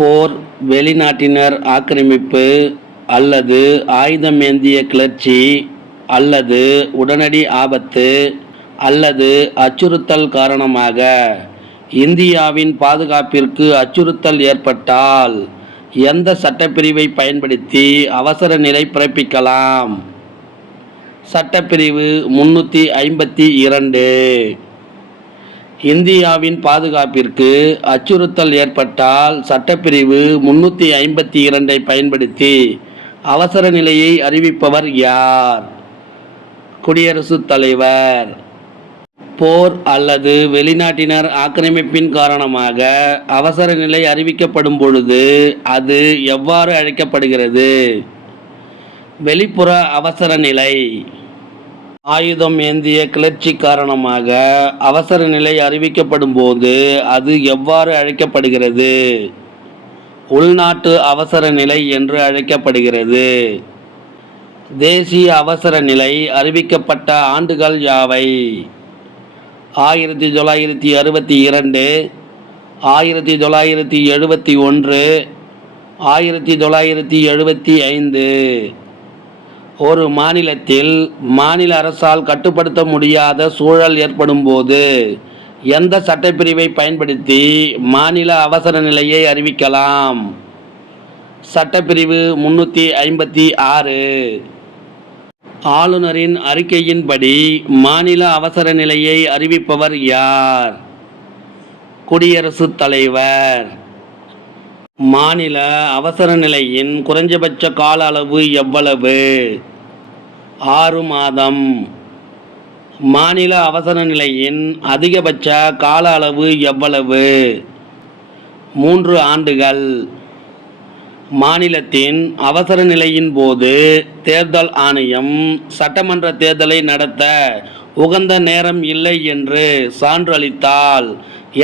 போர், வெளிநாட்டினர் ஆக்கிரமிப்பு அல்லது ஆயுதமேந்திய கிளர்ச்சி அல்லது உடனடி ஆபத்து அல்லது அச்சுறுத்தல் காரணமாக இந்தியாவின் பாதுகாப்பிற்கு அச்சுறுத்தல் ஏற்பட்டால் எந்த சட்டப்பிரிவை பயன்படுத்தி அவசர நிலை பிறப்பிக்கலாம்? சட்டப்பிரிவு 352. இந்தியாவின் பாதுகாப்பிற்கு அச்சுறுத்தல் ஏற்பட்டால் சட்டப்பிரிவு 352 பயன்படுத்தி அவசர நிலையை அறிவிப்பவர் யார்? குடியரசுத் தலைவர். போர் அல்லது வெளிநாட்டினர் ஆக்கிரமிப்பின் காரணமாக அவசர நிலை அறிவிக்கப்படும் பொழுது அது எவ்வாறு அழைக்கப்படுகிறது? வெளிப்புற அவசர நிலை. ஆயுதம் ஏந்திய கிளர்ச்சி காரணமாக அவசர நிலை அறிவிக்கப்படும் போது அது எவ்வாறு அழைக்கப்படுகிறது? உள்நாட்டு அவசர நிலை என்று அழைக்கப்படுகிறது. தேசிய அவசர நிலை அறிவிக்கப்பட்ட ஆண்டுகள் யாவை? 1962, 1971, 1975. ஒரு மாநிலத்தில் மாநில அரசால் கட்டுப்படுத்த முடியாத சூழல் ஏற்படும் போது எந்த சட்டப்பிரிவை பயன்படுத்தி மாநில அவசர நிலையை அறிவிக்கலாம்? சட்டப்பிரிவு 356. ஆளுநரின் அறிக்கையின்படி மாநில அவசர நிலையை அறிவிப்பவர் யார்? குடியரசுத் தலைவர். மாநில அவசர நிலையின் குறைந்தபட்ச கால அளவு எவ்வளவு? 6 மாதம். மாநில அவசர நிலையின் அதிகபட்ச கால அளவு எவ்வளவு? 3 ஆண்டுகள். மாநிலத்தின் அவசர நிலையின் போது தேர்தல் ஆணையம் சட்டமன்ற தேர்தலை நடத்த உகந்த நேரம் இல்லை என்று சான்று அளித்தால்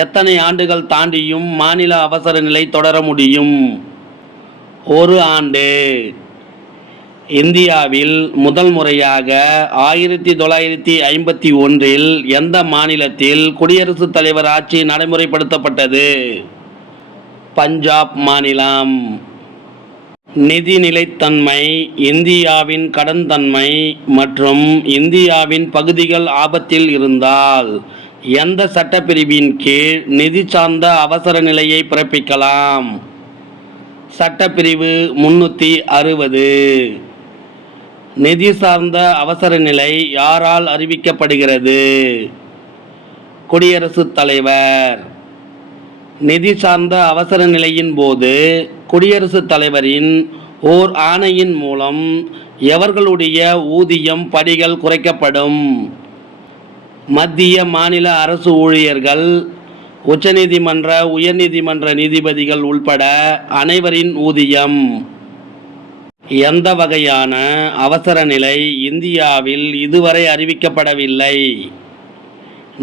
எத்தனை ஆண்டுகள் தாண்டியும் மாநில அவசர நிலை தொடர முடியும்? 1 ஆண்டு. இந்தியாவில் முதல் முறையாக 1951 எந்த மாநிலத்தில் குடியரசுத் தலைவர் ஆட்சி நடைமுறைப்படுத்தப்பட்டது? பஞ்சாப் மாநிலம். நிதி நிலைத்தன்மை, இந்தியாவின் கடன் தன்மை மற்றும் இந்தியாவின் பகுதிகள் ஆபத்தில் இருந்தால் எந்த சட்டப்பிரிவின் கீழ் நிதி சார்ந்த அவசர நிலையை பிறப்பிக்கலாம்? சட்டப்பிரிவு 360. நிதி சார்ந்த அவசர நிலை யாரால் அறிவிக்கப்படுகிறது? குடியரசுத் தலைவர். நிதி சார்ந்த அவசர நிலையின் போது குடியரசுத் தலைவரின் ஓர் ஆணையின் மூலம் எவர்களுடைய ஊதியம் படிகள் குறைக்கப்படும்? மத்திய மாநில அரசு ஊழியர்கள், உச்சநீதிமன்ற உயர்நீதிமன்ற நீதிபதிகள் உள்பட அனைவரின் ஊதியம். எந்த வகையான அவசர நிலை இந்தியாவில் இதுவரை அறிவிக்கப்படவில்லை?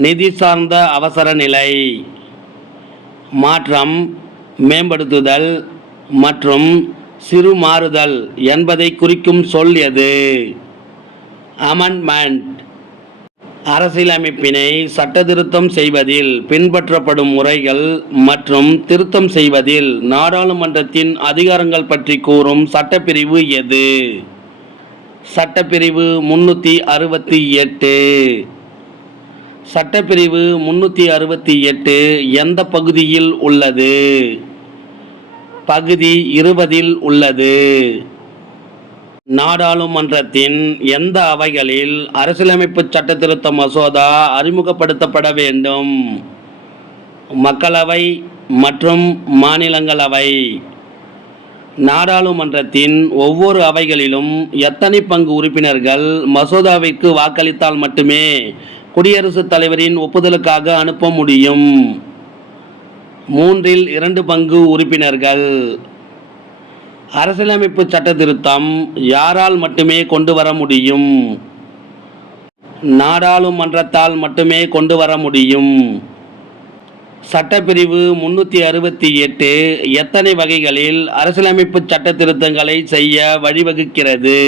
நிதி சார்ந்த அவசர நிலை. மாற்றம், மேம்படுத்துதல் மற்றும் சிறு மாறுதல் என்பதை குறிக்கும் சொல் எது? அமெண்ட்மெண்ட். அரசியலமைப்பினை சட்டத்திருத்தம் செய்வதில் பின்பற்றப்படும் முறைகள் மற்றும் திருத்தம் செய்வதில் நாடாளுமன்றத்தின் அதிகாரங்கள் பற்றி கூறும் சட்டப்பிரிவு எது? சட்டப்பிரிவு 368. சட்டப்பிரிவு 368 எந்த பகுதியில் உள்ளது? பகுதி 20 உள்ளது. நாடாளுமன்றத்தின் எந்த அவைகளில் அரசியலமைப்பு சட்டத்திருத்த மசோதா அறிமுகப்படுத்தப்பட வேண்டும்? மக்களவை மற்றும் மாநிலங்களவை. நாடாளுமன்றத்தின் ஒவ்வொரு அவைகளிலும் எத்தனை பங்கு உறுப்பினர்கள் மசோதாவிற்கு வாக்களித்தால் மட்டுமே குடியரசுத் தலைவரின் ஒப்புதலுக்காக அனுப்ப முடியும்? 2/3 பங்கு உறுப்பினர்கள். அரசியலமைப்பு சட்ட திருத்தம் யாரால் மட்டுமே கொண்டு வர முடியும்? நாடாளுமன்றத்தால் மட்டுமே கொண்டு வர முடியும். சட்டப்பிரிவு 368 எத்தனை வகைகளில் அரசியலமைப்பு சட்ட திருத்தங்களை செய்ய வழிவகுக்கிறது?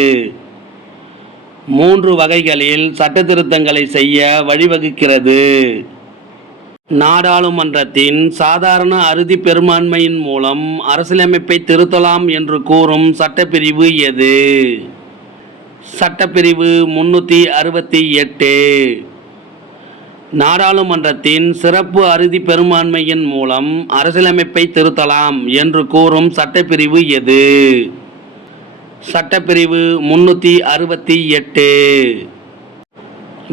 3 வகைகளில் சட்ட திருத்தங்களை செய்ய வழிவகுக்கிறது. நாடாளுமன்றத்தின் சாதாரண அறுதி பெரும்பான்மையின் மூலம் அரசியலமைப்பை திருத்தலாம் என்று கூறும் சட்டப்பிரிவு எது? சட்டப்பிரிவு 368. நாடாளுமன்றத்தின் சிறப்பு அறுதி பெரும்பான்மையின் மூலம் அரசியலமைப்பை திருத்தலாம் என்று கூறும் சட்டப்பிரிவு எது? சட்டப்பிரிவு 368.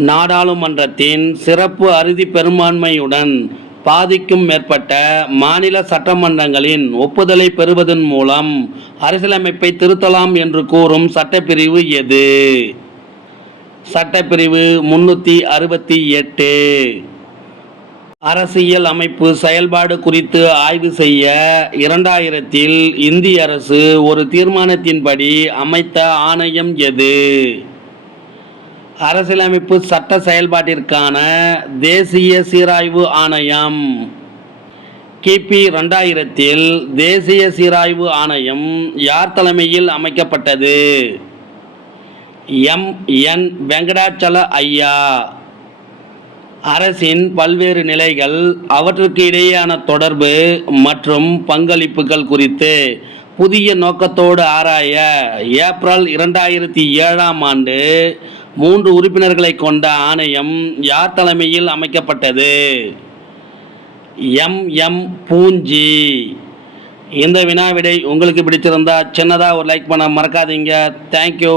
நாடாளுமன்றத்தின் சிறப்பு அறுதி பெரும்பான்மையுடன் பாதிக்கும் மேற்பட்ட மாநில சட்டமன்றங்களின் ஒப்புதலை பெறுவதன் மூலம் அரசியலமைப்பை திருத்தலாம் என்று கூறும் சட்டப்பிரிவு எது? சட்டப்பிரிவு 368. அரசியல் அமைப்பு செயல்பாடு குறித்து ஆய்வு செய்ய 2000 இந்திய அரசு ஒரு தீர்மானத்தின்படி அமைத்த ஆணையம் எது? அரசியலமைப்பு சட்ட செயல்பாட்டிற்கான தேசிய சீராய்வு ஆணையம். கிபி 2000 தேசிய சீராய்வு ஆணையம் யார் தலைமையில் அமைக்கப்பட்டது? எம்.என். வெங்கடாச்சல ஐயா. அரசின் பல்வேறு நிலைகள், அவற்றுக்கு இடையேயான தொடர்பு மற்றும் பங்களிப்புகள் குறித்து புதிய நோக்கத்தோடு ஆராய ஏப்ரல் 2007 3 உறுப்பினர்களை கொண்ட ஆணையம் யார் தலைமையில் அமைக்கப்பட்டது? எம்.எம். பூஞ்சி. இந்த வினாவிடை உங்களுக்கு பிடிச்சிருந்தா சின்னதாக ஒரு லைக் பண்ண மறக்காதீங்க. தேங்க்யூ.